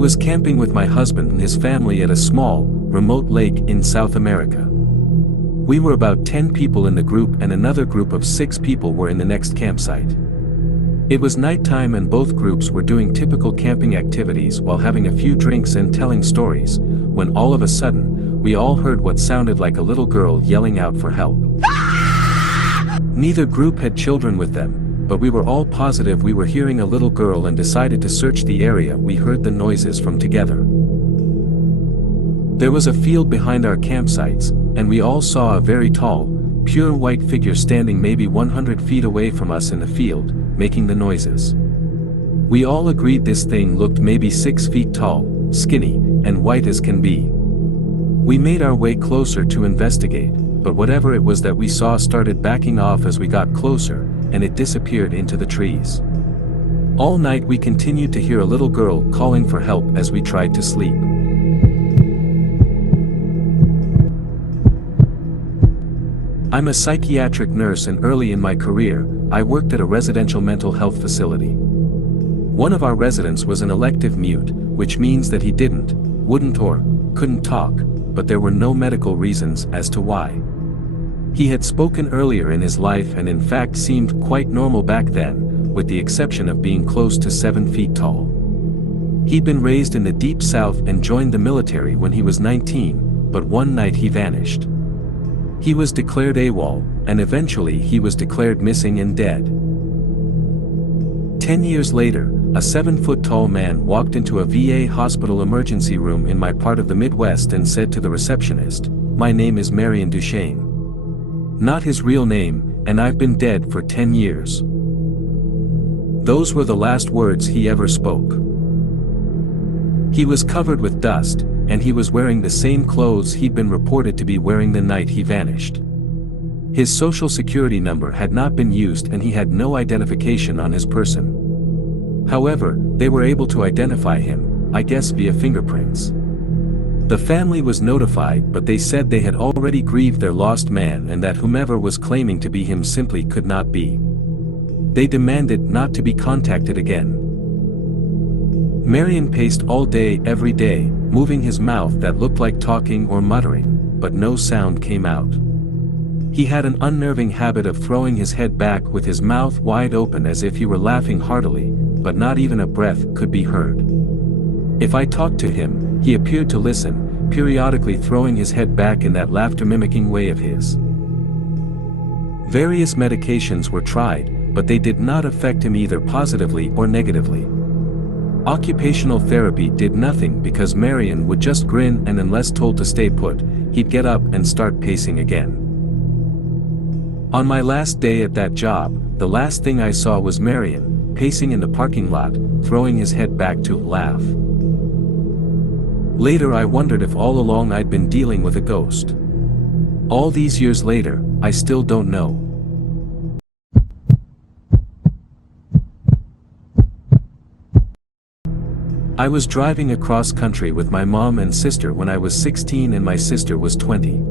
was camping with my husband and his family at a small, remote lake in South America. We were about 10 people in the group and another group of 6 people were in the next campsite. It was nighttime and both groups were doing typical camping activities while having a few drinks and telling stories, when all of a sudden, we all heard what sounded like a little girl yelling out for help. Neither group had children with them, but we were all positive we were hearing a little girl and decided to search the area we heard the noises from together. There was a field behind our campsites, and we all saw a very tall, pure white figure standing maybe 100 feet away from us in the field, making the noises. We all agreed this thing looked maybe 6 feet tall, skinny, and white as can be. We made our way closer to investigate, but whatever it was that we saw started backing off as we got closer, and it disappeared into the trees. All night we continued to hear a little girl calling for help as we tried to sleep. I'm a psychiatric nurse and early in my career, I worked at a residential mental health facility. One of our residents was an elective mute, which means that he wouldn't or couldn't talk, but there were no medical reasons as to why. He had spoken earlier in his life and in fact seemed quite normal back then, with the exception of being close to 7 feet tall. He'd been raised in the deep south and joined the military when he was 19, but one night he vanished. He was declared AWOL, and eventually he was declared missing and dead. 10 years later, a 7-foot-tall man walked into a VA hospital emergency room in my part of the Midwest and said to the receptionist, "My name is Marion Duchesne." Not his real name, and I've been dead for 10 years. Those were the last words he ever spoke. He was covered with dust, and he was wearing the same clothes he'd been reported to be wearing the night he vanished. His social security number had not been used and he had no identification on his person. However, they were able to identify him, I guess via fingerprints. The family was notified, but they said they had already grieved their lost man and that whomever was claiming to be him simply could not be. They demanded not to be contacted again. Marion paced all day every day, moving his mouth that looked like talking or muttering, but no sound came out. He had an unnerving habit of throwing his head back with his mouth wide open as if he were laughing heartily, but not even a breath could be heard. If I talked to him, he appeared to listen, periodically throwing his head back in that laughter-mimicking way of his. Various medications were tried, but they did not affect him either positively or negatively. Occupational therapy did nothing because Marion would just grin and unless told to stay put, he'd get up and start pacing again. On my last day at that job, the last thing I saw was Marion, pacing in the parking lot, throwing his head back to laugh. Later I wondered if all along I'd been dealing with a ghost. All these years later, I still don't know. I was driving across country with my mom and sister when I was 16 and my sister was 20.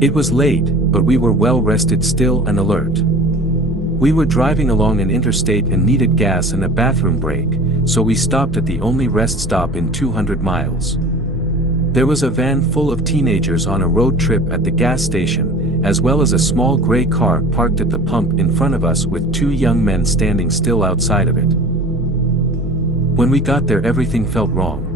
It was late, but we were well rested still and alert. We were driving along an interstate and needed gas and a bathroom break, so we stopped at the only rest stop in 200 miles. There was a van full of teenagers on a road trip at the gas station, as well as a small gray car parked at the pump in front of us with 2 young men standing still outside of it. When we got there everything felt wrong.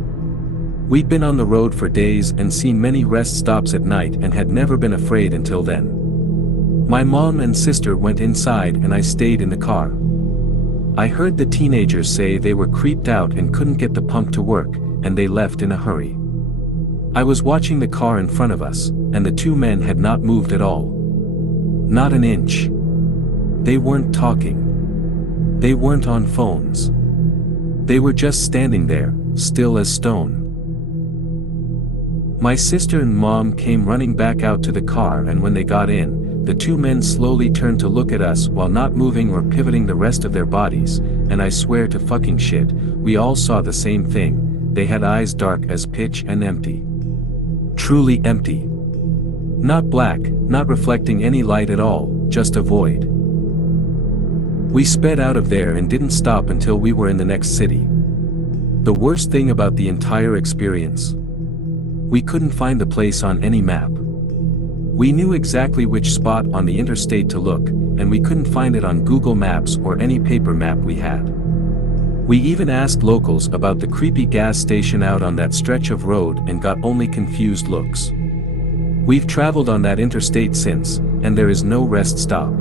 We'd been on the road for days and seen many rest stops at night and had never been afraid until then. My mom and sister went inside and I stayed in the car. I heard the teenagers say they were creeped out and couldn't get the pump to work, and they left in a hurry. I was watching the car in front of us, and the 2 men had not moved at all. Not an inch. They weren't talking. They weren't on phones. They were just standing there, still as stone. My sister and mom came running back out to the car, and when they got in, the 2 men slowly turned to look at us while not moving or pivoting the rest of their bodies, and I swear to fucking shit, we all saw the same thing. They had eyes dark as pitch and empty. Truly empty. Not black, not reflecting any light at all, just a void. We sped out of there and didn't stop until we were in the next city. The worst thing about the entire experience? We couldn't find the place on any map. We knew exactly which spot on the interstate to look, and we couldn't find it on Google Maps or any paper map we had. We even asked locals about the creepy gas station out on that stretch of road and got only confused looks. We've traveled on that interstate since, and there is no rest stop.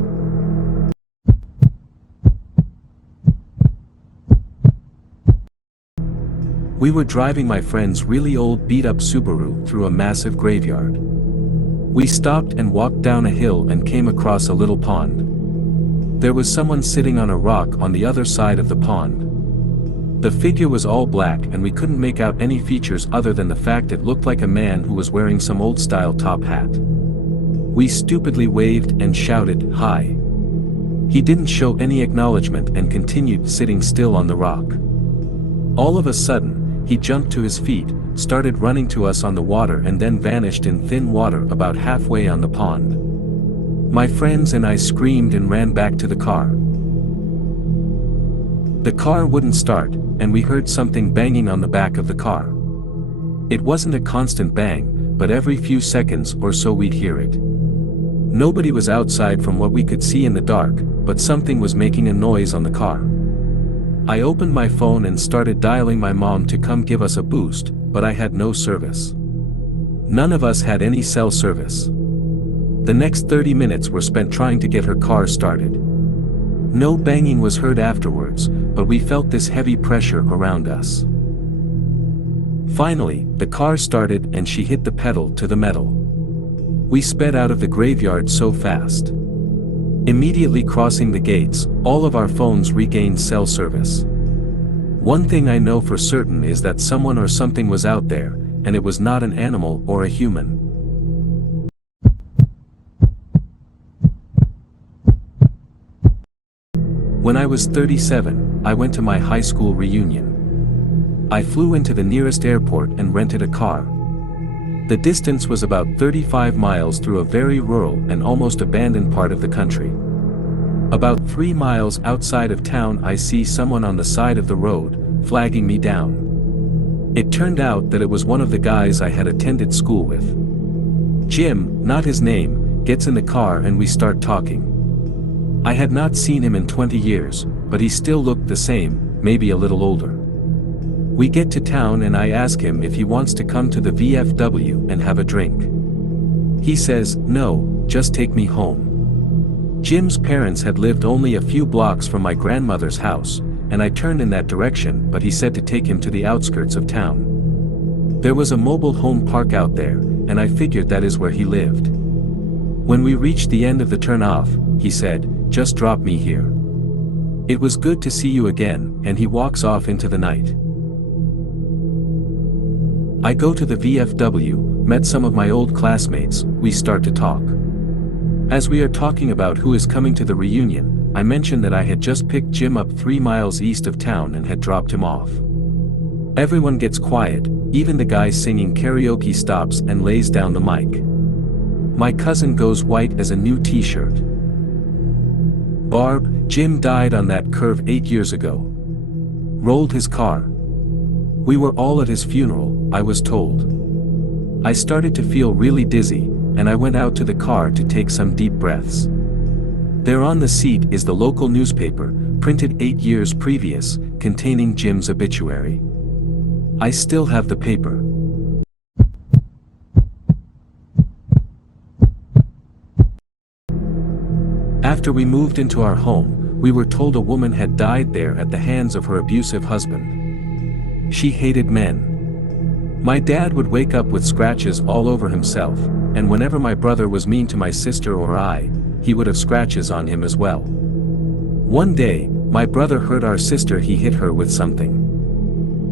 We were driving my friend's really old beat-up Subaru through a massive graveyard. We stopped and walked down a hill and came across a little pond. There was someone sitting on a rock on the other side of the pond. The figure was all black and we couldn't make out any features other than the fact it looked like a man who was wearing some old-style top hat. We stupidly waved and shouted, "Hi." He didn't show any acknowledgement and continued sitting still on the rock. All of a sudden, he jumped to his feet, started running to us on the water and then vanished in thin water about halfway on the pond. My friends and I screamed and ran back to the car. The car wouldn't start, and we heard something banging on the back of the car. It wasn't a constant bang, but every few seconds or so we'd hear it. Nobody was outside from what we could see in the dark, but something was making a noise on the car. I opened my phone and started dialing my mom to come give us a boost, but I had no service. None of us had any cell service. The next 30 minutes were spent trying to get her car started. No banging was heard afterwards, but we felt this heavy pressure around us. Finally, the car started and she hit the pedal to the metal. We sped out of the graveyard so fast. Immediately crossing the gates, all of our phones regained cell service. One thing I know for certain is that someone or something was out there, and it was not an animal or a human. When I was 37, I went to my high school reunion. I flew into the nearest airport and rented a car. The distance was about 35 miles through a very rural and almost abandoned part of the country. About 3 miles outside of town I see someone on the side of the road, flagging me down. It turned out that it was one of the guys I had attended school with. Jim, not his name, gets in the car and we start talking. I had not seen him in 20 years, but he still looked the same, maybe a little older. We get to town and I ask him if he wants to come to the VFW and have a drink. He says, "No, just take me home." Jim's parents had lived only a few blocks from my grandmother's house, and I turned in that direction, but he said to take him to the outskirts of town. There was a mobile home park out there, and I figured that is where he lived. When we reached the end of the turnoff, he said, "Just drop me here. It was good to see you again," and he walks off into the night. I go to the VFW, met some of my old classmates, we start to talk. As we are talking about who is coming to the reunion, I mention that I had just picked Jim up 3 miles east of town and had dropped him off. Everyone gets quiet, even the guy singing karaoke stops and lays down the mic. My cousin goes white as a new t-shirt. "Barb, Jim died on that curve 8 years ago. Rolled his car. We were all at his funeral," I was told. I started to feel really dizzy, and I went out to the car to take some deep breaths. There on the seat is the local newspaper, printed 8 years previous, containing Jim's obituary. I still have the paper. After we moved into our home, we were told a woman had died there at the hands of her abusive husband. She hated men. My dad would wake up with scratches all over himself, and whenever my brother was mean to my sister or I, he would have scratches on him as well. One day, my brother heard our sister he hit her with something.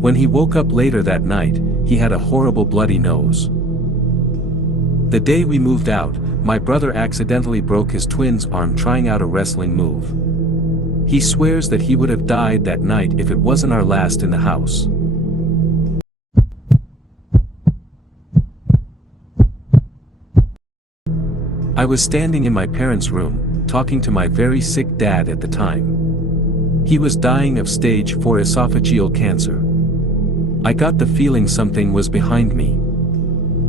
When he woke up later that night, he had a horrible bloody nose. The day we moved out, my brother accidentally broke his twin's arm trying out a wrestling move. He swears that he would have died that night if it wasn't our last in the house. I was standing in my parents' room, talking to my very sick dad at the time. He was dying of stage 4 esophageal cancer. I got the feeling something was behind me.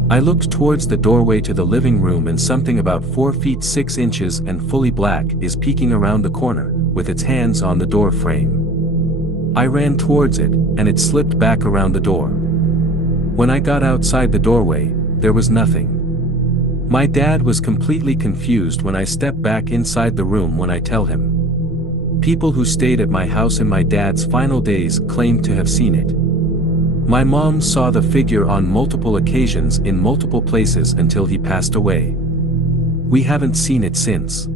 I looked towards the doorway to the living room and something about 4 feet 6 inches and fully black is peeking around the corner, with its hands on the door frame. I ran towards it, and it slipped back around the door. When I got outside the doorway, there was nothing. My dad was completely confused when I stepped back inside the room when I tell him. People who stayed at my house in my dad's final days claimed to have seen it. My mom saw the figure on multiple occasions in multiple places until he passed away. We haven't seen it since.